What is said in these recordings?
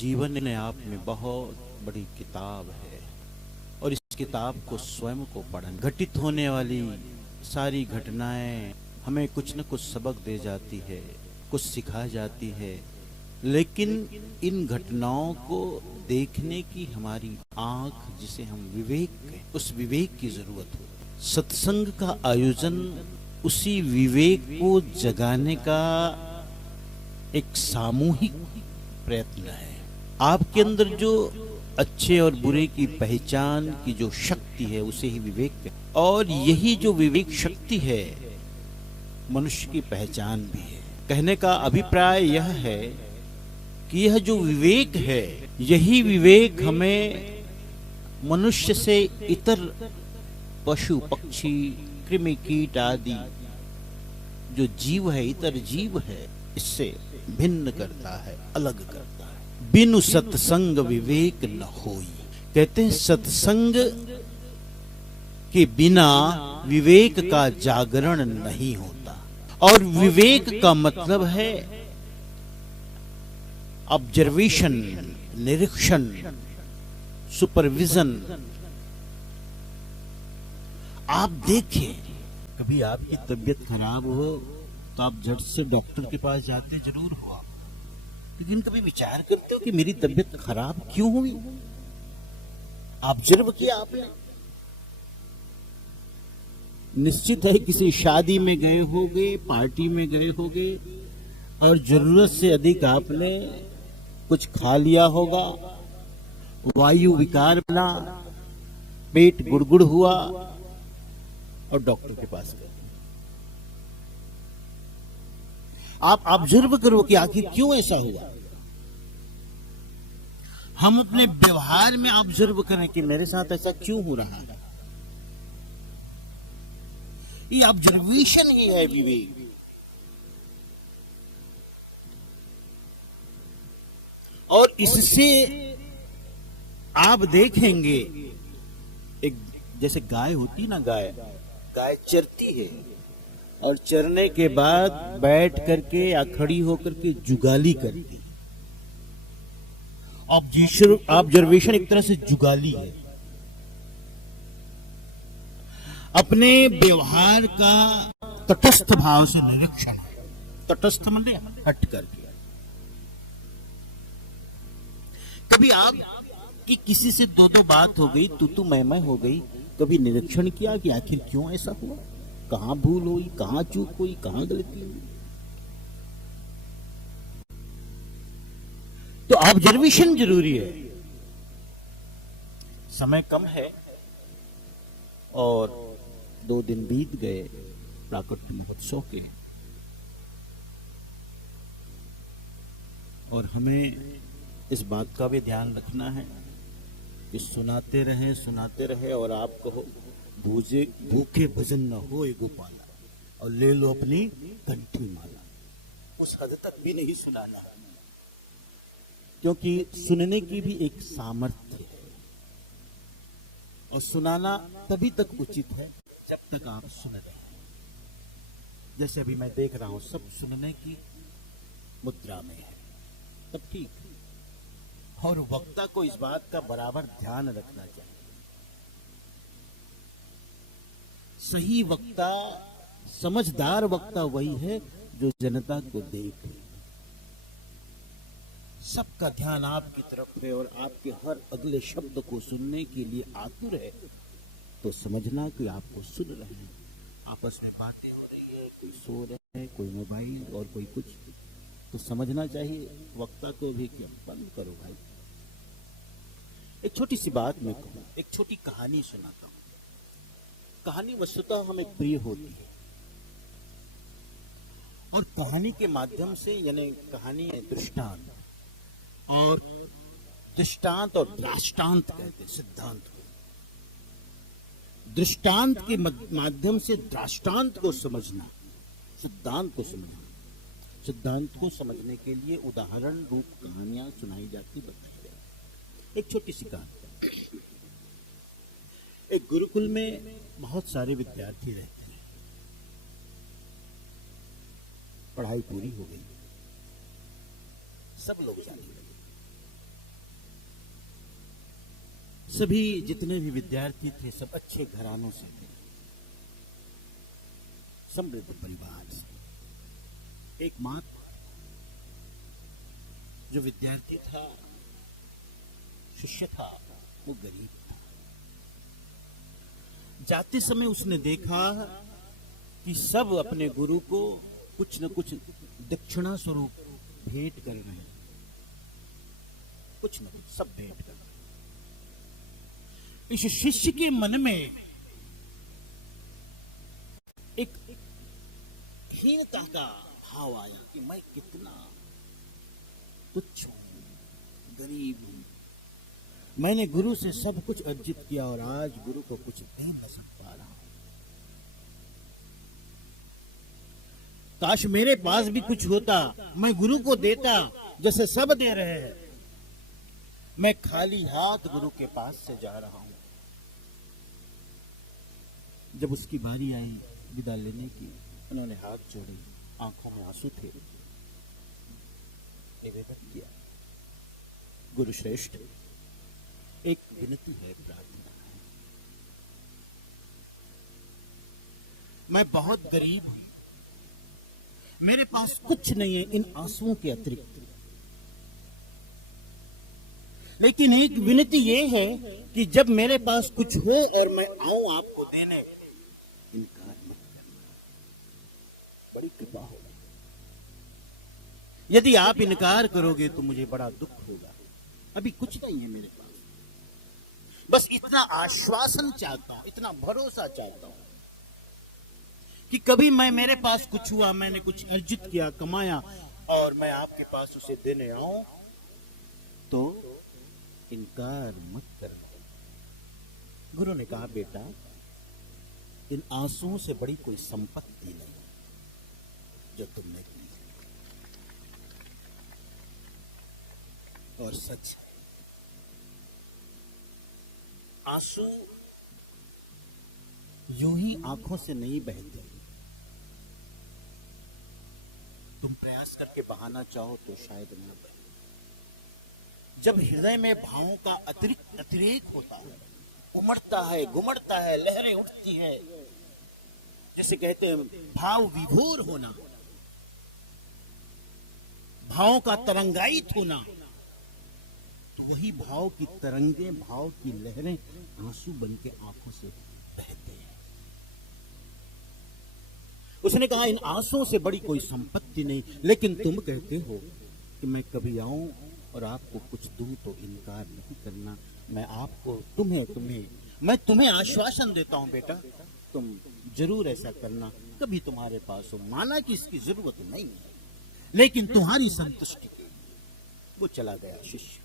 जीवन ने आप में बहुत बड़ी किताब है और इस किताब को स्वयं को पढ़ना, घटित होने वाली सारी घटनाएं हमें कुछ न कुछ सबक दे जाती है, कुछ सिखा जाती है, लेकिन इन घटनाओं को देखने की हमारी आंख, जिसे हम विवेक कहें, उस विवेक की जरूरत हो। सत्संग का आयोजन उसी विवेक को जगाने का एक सामूहिक प्रयत्न है। आपके अंदर जो अच्छे और बुरे की पहचान की जो शक्ति है उसे ही विवेक है, और यही जो विवेक शक्ति है मनुष्य की पहचान भी है। कहने का अभिप्राय यह है कि यह जो विवेक है, यही विवेक हमें मनुष्य से इतर पशु पक्षी कृमि कीट आदि जो जीव है, इतर जीव है, इससे भिन्न करता है, अलग करता है। बिनु सत्संग विवेक न होई। कहते हैं सत्संग के बिना विवेक का जागरण नहीं होता। और विवेक का मतलब है ऑब्जर्वेशन, निरीक्षण, सुपरविजन। आप देखें, कभी आपकी तबीयत खराब हो तो आप झट से डॉक्टर के पास जाते जरूर हो आप, लेकिन कभी विचार करते हो कि मेरी तबीयत खराब क्यों हुई? ऑब्जर्व किया आपने? निश्चित है किसी शादी में गए होगे, पार्टी में गए होगे और जरूरत से अधिक आपने कुछ खा लिया होगा, वायु विकार बना, पेट गुड़गुड़ हुआ और डॉक्टर के पास गए। आप ऑब्जर्व करो कि आखिर क्यों ऐसा हुआ। हम अपने व्यवहार में ऑब्जर्व करें कि मेरे साथ ऐसा क्यों हो रहा है। ये ऑब्जर्वेशन ही है विवेक। और इससे आप देखेंगे, एक जैसे गाय होती ना, गाय चरती है और चरने के बाद बैठ करके या खड़ी होकर के जुगाली करती है। ऑब्जर्वेशन एक तरह से जुगाली है। अपने व्यवहार का तटस्थ भाव से निरीक्षण है। तटस्थ माने हट करके। कभी आप कि किसी से दो बात हो गई, तू मैं हो गई, कभी निरीक्षण किया कि आखिर क्यों ऐसा हुआ, कहां भूल हुई, कहां चूक हुई, कहां गलती हुई? तो ऑब्जर्वेशन जरूरी है। समय कम है और 2 दिन बीत गए प्राकट्य महोत्सव के, और हमें इस बात का भी ध्यान रखना है कि सुनाते रहे और आप कहो भूखे भजन न हो गोपाला, और ले लो अपनी कंठी माला। उस हद तक भी नहीं सुनाना है, क्योंकि सुनने की भी एक सामर्थ्य है और सुनाना तभी तक उचित है जब तक आप सुन रहे हैं। जैसे अभी मैं देख रहा हूं सब सुनने की मुद्रा में है, तब ठीक है। और वक्ता को इस बात का बराबर ध्यान रखना चाहिए। सही वक्ता, समझदार वक्ता वही है जो जनता को देखे, सबका ध्यान आपकी तरफ है और आपके हर अगले शब्द को सुनने के लिए आतुर है। तो समझना कि आपको सुन रहे हैं। आपस में बातें हो रही है, कोई सो रहे हैं, कोई मोबाइल और कोई कुछ, तो समझना चाहिए वक्ता को भी कि बंद करो भाई। एक छोटी सी बात मैं कहूं, एक छोटी कहानी सुनाता हूं। कहानी वस्तुतः हमें प्रिय होती है और कहानी के माध्यम से, यानी कहानी है दृष्टांत, और दृष्टांत और दृष्टांत कहते हैं सिद्धांत को। दृष्टांत के माध्यम से दृष्टांत को समझना, सिद्धांत को समझना। सिद्धांत को समझने के लिए उदाहरण रूप कहानियां सुनाई जाती, बताई जाती। एक छोटी सी कहानी। एक गुरुकुल में बहुत सारे विद्यार्थी रहते हैं। पढ़ाई पूरी हो गई, सब लोग जाने लगे। सभी जितने भी विद्यार्थी थे सब अच्छे घरानों से थे, समृद्ध परिवार से। एकमात्र जो विद्यार्थी था, शिष्य था, वो गरीब था। जाते समय उसने देखा कि सब अपने गुरु को कुछ न कुछ दक्षिणा स्वरूप भेंट कर रहे हैं, कुछ न कुछ सब भेंट कर रहे हैं। इस शिष्य के मन में एक हीनता का भाव आया कि मैं कितना तुच्छ हूं, गरीब हूं। मैंने गुरु से सब कुछ अर्जित किया और आज गुरु को कुछ दे न पा रहा हूं। काश मेरे पास भी कुछ होता, मैं गुरु को देता जैसे सब दे रहे हैं। मैं खाली हाथ गुरु के पास से जा रहा हूं। जब उसकी बारी आई विदा लेने की, उन्होंने हाथ जोड़े, आंखों में आंसू थे, निवेदन किया, गुरु श्रेष्ठ, एक विनती है, प्रार्थना है। मैं बहुत गरीब हूं, मेरे पास कुछ नहीं है इन आंसुओं के अतिरिक्त, लेकिन एक विनती यह है कि जब मेरे पास कुछ हो और मैं आऊं आपको देने, इनकार मत करना, बड़ी कृपा होगी। यदि आप इनकार करोगे तो मुझे बड़ा दुख होगा। अभी कुछ नहीं है मेरे पास, बस इतना आश्वासन चाहता हूं, इतना भरोसा चाहता हूं कि कभी मेरे पास कुछ हुआ, मैंने कुछ अर्जित किया, कमाया और मैं आपके पास उसे देने आऊं तो इनकार मत करना। गुरु ने कहा, बेटा, इन आंसुओं से बड़ी कोई संपत्ति नहीं जो तुमने की। और सच, आंसू यूं ही आंखों से नहीं बहते। तुम प्रयास करके बहाना चाहो तो शायद न बहे। जब हृदय में भावों का अतिरेक होता है, उमड़ता है, घुमड़ता है, लहरें उठती है, जैसे कहते हैं भाव विभोर होना, भावों का तरंगायित होना, तो वही भाव की तरंगे, भाव की लहरें आंसू बन के आंखों से बहते हैं। उसने कहा, इन आंसुओं से बड़ी कोई संपत्ति नहीं, लेकिन तुम कहते हो कि मैं कभी आऊं और आपको कुछ दूं तो इनकार नहीं करना। मैं आपको मैं तुम्हें आश्वासन देता हूं, बेटा, तुम जरूर ऐसा करना। कभी तुम्हारे पास हो, माना कि इसकी जरूरत नहीं है, लेकिन तुम्हारी संतुष्टि के लिए। वो चला गया शिष्य।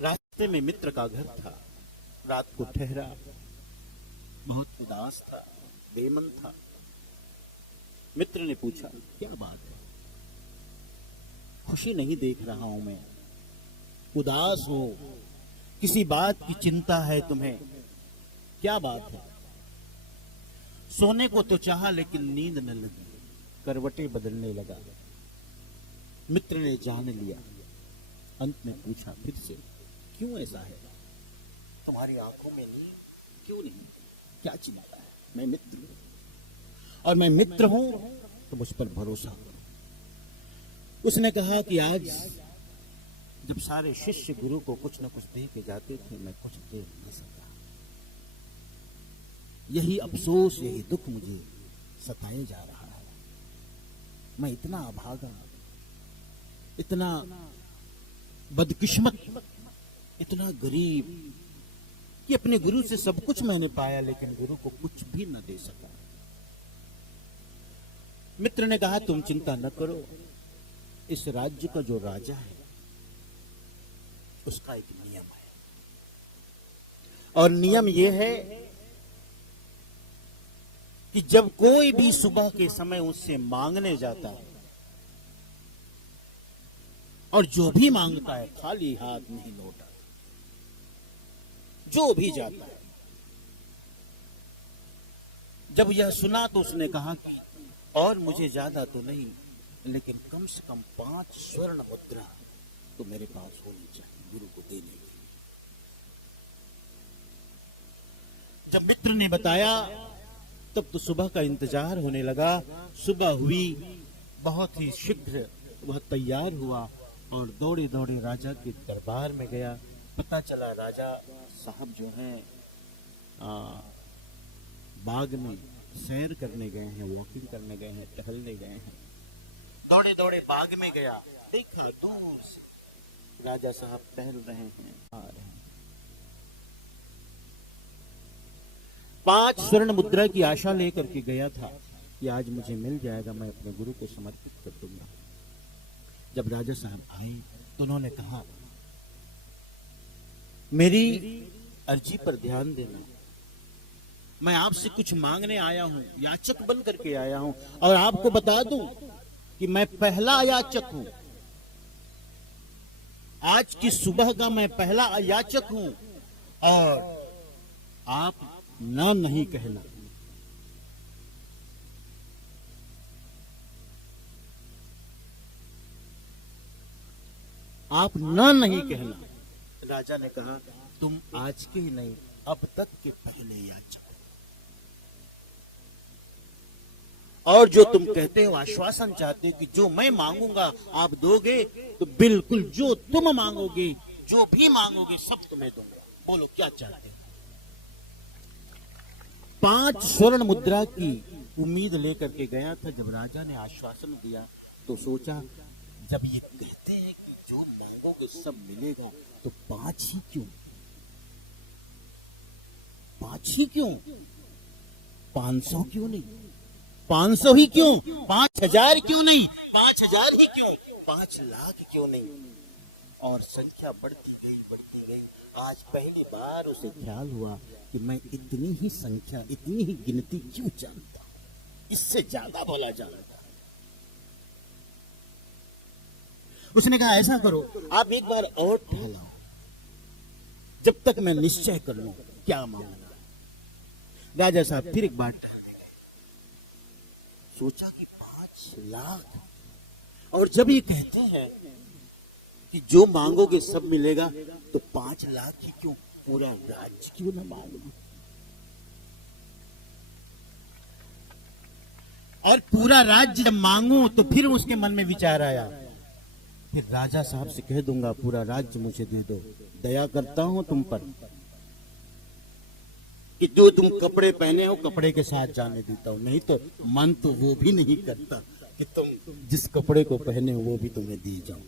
रास्ते में मित्र का घर था। रात को ठहरा, बहुत उदास था, बेमन था। मित्र ने पूछा, क्या बात है? खुशी नहीं देख रहा हूं मैं, उदास हो, किसी बात की चिंता है तुम्हें, क्या बात है? सोने को तो चाहा लेकिन नींद न लगी, करवटें बदलने लगा। मित्र ने जान लिया। अंत में पूछा फिर से, क्यों ऐसा है? तुम्हारी आंखों में नींद क्यों नहीं? क्या चिंता है? मैं मित्र हूं, और मैं मित्र हूं तो मुझ पर भरोसा करो। उसने कहा कि आज जब सारे शिष्य गुरु को कुछ न कुछ दे के जाते थे, मैं कुछ दे नहीं सका। यही अफसोस, यही दुख मुझे सताए जा रहा है। मैं इतना अभागा, इतना बदकिस्मत, इतना गरीब कि अपने गुरु से सब कुछ मैंने पाया, लेकिन गुरु को कुछ भी न दे सका। मित्र ने कहा, तुम चिंता न करो, इस राज्य का जो राजा है उसका एक नियम है, और नियम यह है कि जब कोई भी सुबह के समय उससे मांगने जाता है और जो भी मांगता है खाली हाथ नहीं लौटा, जो भी जाता है। जब यह सुना तो उसने कहा कि और मुझे ज्यादा तो नहीं, लेकिन कम से कम 5 स्वर्ण मुद्रा तो मेरे पास होनी चाहिए गुरु को देने के लिए। जब मित्र ने बताया तब तो सुबह का इंतजार होने लगा। सुबह हुई, बहुत ही शीघ्र वह तैयार हुआ और दौड़े दौड़े राजा के दरबार में गया। पता चला राजा साहब जो हैं बाग में सैर करने गए हैं, वॉकिंग करने गए हैं, टहलने गए हैं। दौड़े दौड़े बाग में गया, देखा दूर से राजा साहब टहल रहे हैं, आ रहे हैं। 5 स्वर्ण मुद्रा की आशा लेकर के गया था कि आज मुझे मिल जाएगा, मैं अपने गुरु को समर्पित कर दूंगा। जब राजा साहब आए तो उन्होंने कहा, मेरी अर्जी पर ध्यान देना, मैं आपसे कुछ मांगने आया हूं, याचक बन करके आया हूं, और आपको बता दूं कि मैं पहला याचक हूं। आज की सुबह का मैं पहला याचक हूं और आप ना नहीं कहना। आप ना नहीं कहना। राजा ने कहा, तुम आज के ही नहीं, अब तक के पहले याचक हो, और जो तुम कहते हो, आश्वासन चाहते हो कि जो मैं मांगूंगा आप दोगे, तो बिल्कुल जो तुम मांगोगे, जो भी मांगोगे, सब तुम्हें दूंगा। बोलो क्या चाहते हो? 5 स्वर्ण मुद्रा की उम्मीद लेकर के गया था। जब राजा ने आश्वासन दिया तो सोचा, जब ये कहते हैं कि जो मांगोगे सब मिलेगा, तो 5 ही क्यों? 5 ही क्यों? 500 क्यों नहीं? 500 ही क्यों? 5000 क्यों नहीं? 5000 ही क्यों? 5 लाख क्यों नहीं? और संख्या बढ़ती गई, बढ़ती गई। आज पहली बार उसे ख्याल हुआ कि मैं इतनी ही संख्या, इतनी ही गिनती क्यों जानता, इससे ज्यादा बोला जानता। उसने कहा, ऐसा करो, आप एक बार और टहलाओ, जब तक मैं निश्चय कर लूं क्या मांगना। राजा साहब फिर एक बार टहलने गए, सोचा कि 5 लाख, और जब ये कहते हैं कि जो मांगोगे सब मिलेगा, तो 5 लाख ही क्यों, पूरा राज्य क्यों ना मांगो। और पूरा राज्य जब मांगू तो फिर उसके मन में विचार आया, फिर राजा साहब से कह दूंगा पूरा राज्य मुझे दे दो, दया करता हूं तुम पर, कि जो तुम कपड़े पहने हो कपड़े के साथ जाने देता हूं। नहीं तो मन तो वो भी नहीं करता कि तुम जिस कपड़े को पहने हो वो भी तुम्हें दी जाऊं।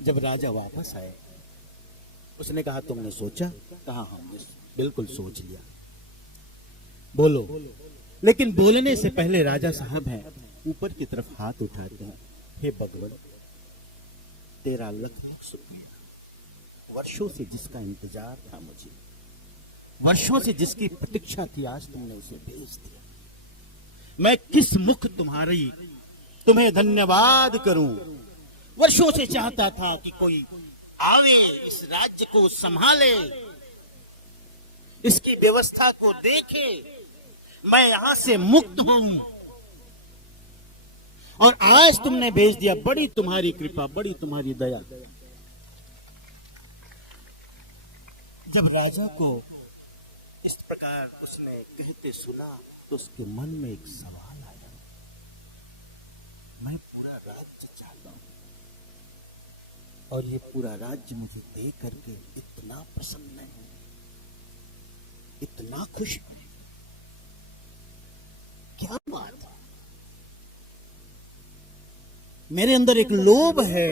जब राजा वापस आए, उसने कहा, तुमने सोचा? कहा, हमने बिल्कुल सोच लिया। बोलो। लेकिन बोलने से पहले राजा साहब हैं, ऊपर की तरफ हाथ उठाते हैं, हे भगवान, तेरा लाख शुक्रिया, वर्षों से जिसका इंतजार था मुझे, वर्षों से जिसकी प्रतीक्षा थी, आज तुमने उसे भेज दिया। मैं किस मुख तुम्हें धन्यवाद करूं। वर्षों से चाहता था कि कोई आवे, इस राज्य को संभाले, इसकी व्यवस्था को देखे, मैं यहां से मुक्त हूं, और आज तुमने भेज दिया। बड़ी तुम्हारी कृपा, बड़ी तुम्हारी दया। जब राजा को इस प्रकार उसने कहते सुना तो उसके मन में एक सवाल आया, मैं पूरा राज्य चाहता हूं, और ये पूरा राज्य मुझे दे करके इतना प्रसन्न है, इतना खुश है, क्या बात है। मेरे अंदर एक लोभ है,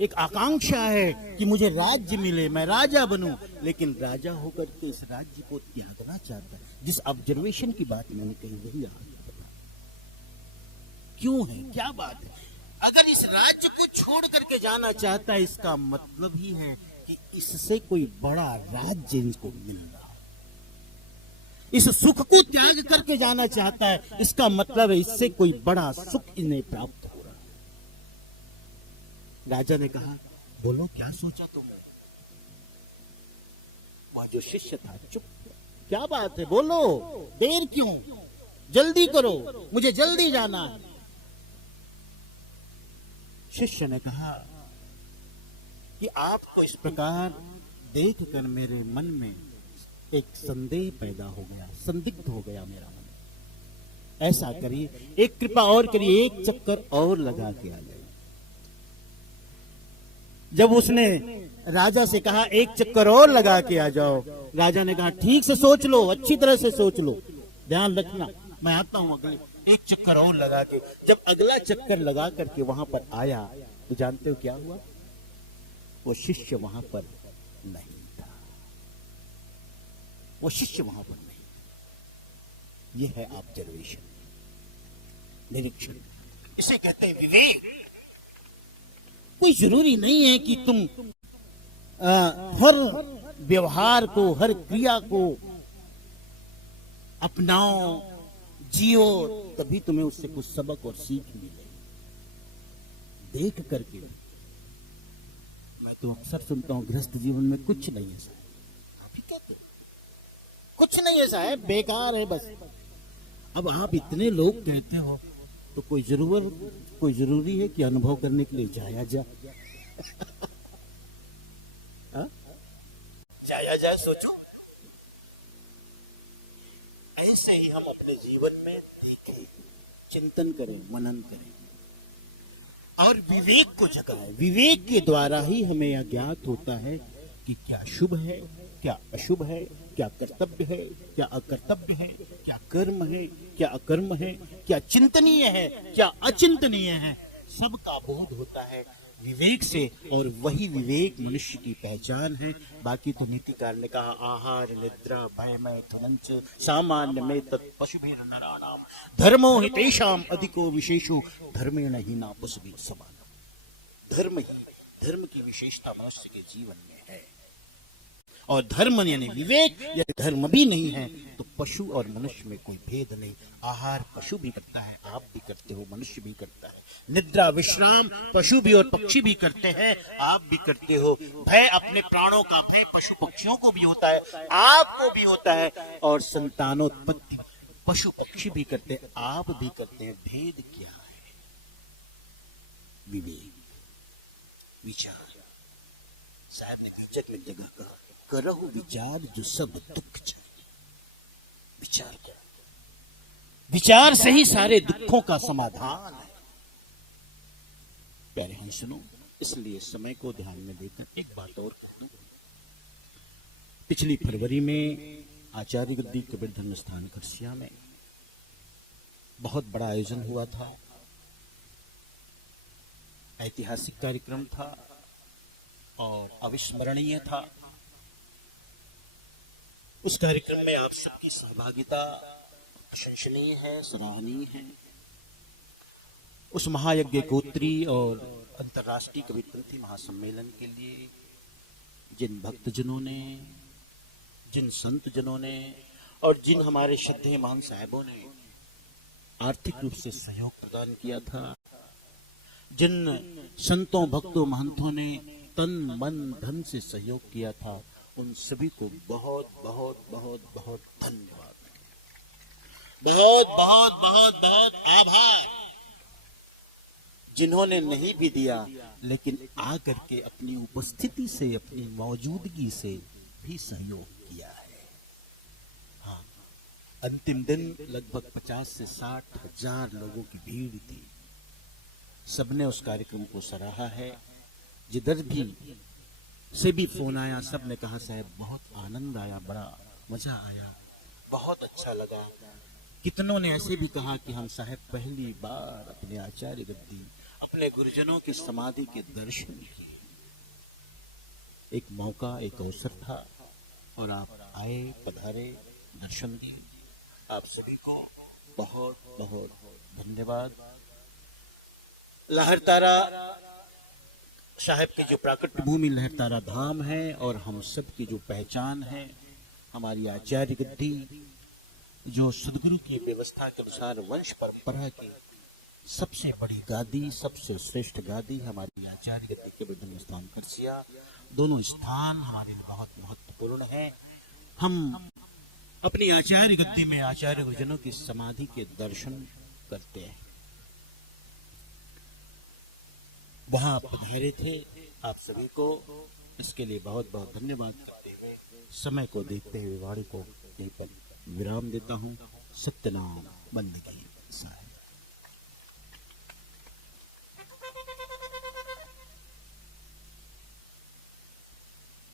एक आकांक्षा है कि मुझे राज्य मिले, मैं राजा बनूं, लेकिन राजा होकर के इस राज्य को त्यागना चाहता है। जिस ऑब्जर्वेशन की बात मैंने कही वही क्यों है, क्या बात है? अगर इस राज्य को छोड़ करके जाना चाहता है, इसका मतलब ही है कि इससे कोई बड़ा राज्य इनको मिल रहा है। इस सुख को त्याग करके जाना चाहता है, इसका मतलब है इससे कोई बड़ा सुख इन्हें प्राप्त हो रहा है। राजा ने कहा, बोलो क्या सोचा तुमने? वह जो शिष्य था चुप, क्या बात है, बोलो, देर क्यों, जल्दी करो, मुझे जल्दी जाना है। शिष्य ने कहा कि आपको इस प्रकार देखकर मेरे मन में एक संदेह पैदा हो गया, संदिग्ध हो गया मेरा मन। ऐसा करिए, एक कृपा और करिए, एक चक्कर और लगा के आ जाइए। जब उसने राजा से कहा एक चक्कर और लगा के आ जाओ, राजा ने कहा ठीक से सोच लो, अच्छी तरह से सोच लो, ध्यान रखना, मैं आता हूं अगले एक चक्कर और लगा के। जब अगला चक्कर लगा करके वहां पर आया तो जानते हो क्या हुआ? वो शिष्य वहां पर नहीं था, वो शिष्य वहां पर नहीं। ये है ऑब्जर्वेशन, निरीक्षण, इसे कहते हैं विवेक। कोई जरूरी नहीं है कि तुम हर व्यवहार को, हर क्रिया को अपनाओ, जियो, तभी तुम्हें उससे कुछ सबक और सीख मिले। देख करके मैं तो अक्सर सुनता हूं गृहस्थ जीवन में कुछ नहीं ऐसा है, आप ही कहते हो कुछ नहीं ऐसा है, बेकार है बस। अब आप इतने लोग कहते हो तो कोई जरूरी है कि अनुभव करने के लिए जाया जाए। जाया जाए, सोचो। ऐसे ही हम अपने जीवन में देखें, चिंतन करें, मनन करें और विवेक को जगाएं। विवेक के द्वारा ही हमें यह ज्ञात होता है कि क्या शुभ है, क्या अशुभ है, क्या कर्तव्य है, क्या अकर्तव्य है, क्या कर्म है, क्या अकर्म है, क्या चिंतनीय है, क्या अचिंतनीय है। सबका बोध होता है विवेक से, और वही विवेक मनुष्य की पहचान है। बाकी तो नीतिकार ने कहा आहार निद्रा भय मैथुनंच सामान्य में तत्पशुभिर नराणाम धर्मो हि तेषाम अधिको विशेषो धर्मेण हीना पशुभिर समानम। धर्म की विशेषता मनुष्य के जीवन में है, और धर्म यानी विवेक, यदि धर्म भी नहीं है तो पशु और मनुष्य में कोई भेद नहीं। आहार पशु भी करता है, आप भी करते हो, मनुष्य भी करता है। निद्रा विश्राम पशु भी और पक्षी भी करते हैं, आप भी करते हो। भय अपने प्राणों का भय पशु पक्षियों को भी होता है, आपको भी होता है। और संतानोत्पत्ति पशु पक्षी भी करते हैं, आप भी करते हैं। भेद क्या है? विवेक, विचार। साहब ने बीजक में जगह कहा करहु विचार जो सब दुख जाए। विचार क्या? विचार से ही सारे दुखों का समाधान है। प्यारे हैं सुनो, इसलिए समय को ध्यान में देकर एक बात और कह दूं। पिछली फरवरी में आचार्य गद्दी कबीर धर्म स्थान खरसिया में बहुत बड़ा आयोजन हुआ था, ऐतिहासिक कार्यक्रम था और अविस्मरणीय था। उस कार्यक्रम में आप सबकी सहभागिता प्रशंसनीय है, सराहनीय है। उस महायज्ञ गोत्री और अंतर्राष्ट्रीय कबीरपंथी महासम्मेलन के लिए जिन भक्तजनों ने, जिन संतजनों ने और जिन हमारे श्रद्धेयमान साहिबों ने आर्थिक रूप से सहयोग प्रदान किया था, जिन संतों भक्तों महंतों ने तन मन धन से सहयोग किया था, उन सभी को बहुत बहुत बहुत बहुत धन्यवाद, बहुत बहुत बहुत बहुत आभार। जिन्होंने नहीं भी दिया लेकिन आकर के अपनी उपस्थिति से, अपनी मौजूदगी से भी सहयोग किया है। हाँ, अंतिम दिन लगभग 50 से 60 हजार लोगों की भीड़ थी। सबने उस कार्यक्रम को सराहा है। जिधर भी से भी फोन आया, सब ने कहा साहब बहुत आनंद आया, बड़ा मजा आया, बहुत अच्छा लगा। कितनों ने ऐसे भी कहा कि हम साहब पहली बार अपने आचार्य गद्दी, अपने गुरुजनों की समाधि के दर्शन किए। एक मौका, एक अवसर था और आप आए, पधारे, दर्शन दिए। आप सभी को बहुत बहुत धन्यवाद। लहरतारा साहब की जो प्राकट्य भूमि लहरतारा धाम है और हम सब की जो पहचान है, हमारी आचार्य गद्दी जो सदगुरु की व्यवस्था के अनुसार वंश परंपरा की सबसे बड़ी गादी, सबसे श्रेष्ठ गादी हमारी आचार्य गद्दी के ब्रह्म स्थान खरसिया, दोनों स्थान हमारे लिए बहुत महत्वपूर्ण है। हम अपनी आचार्य गद्दी में आचार्य गुरुजनों की समाधि के दर्शन करते हैं। वहां आप पधारे थे। आप सभी को इसके लिए बहुत बहुत धन्यवाद करते हुए समय को देखते हुए वाणी को यहीं पर विराम देता हूँ। सत्यनाम बंदगी साहिब।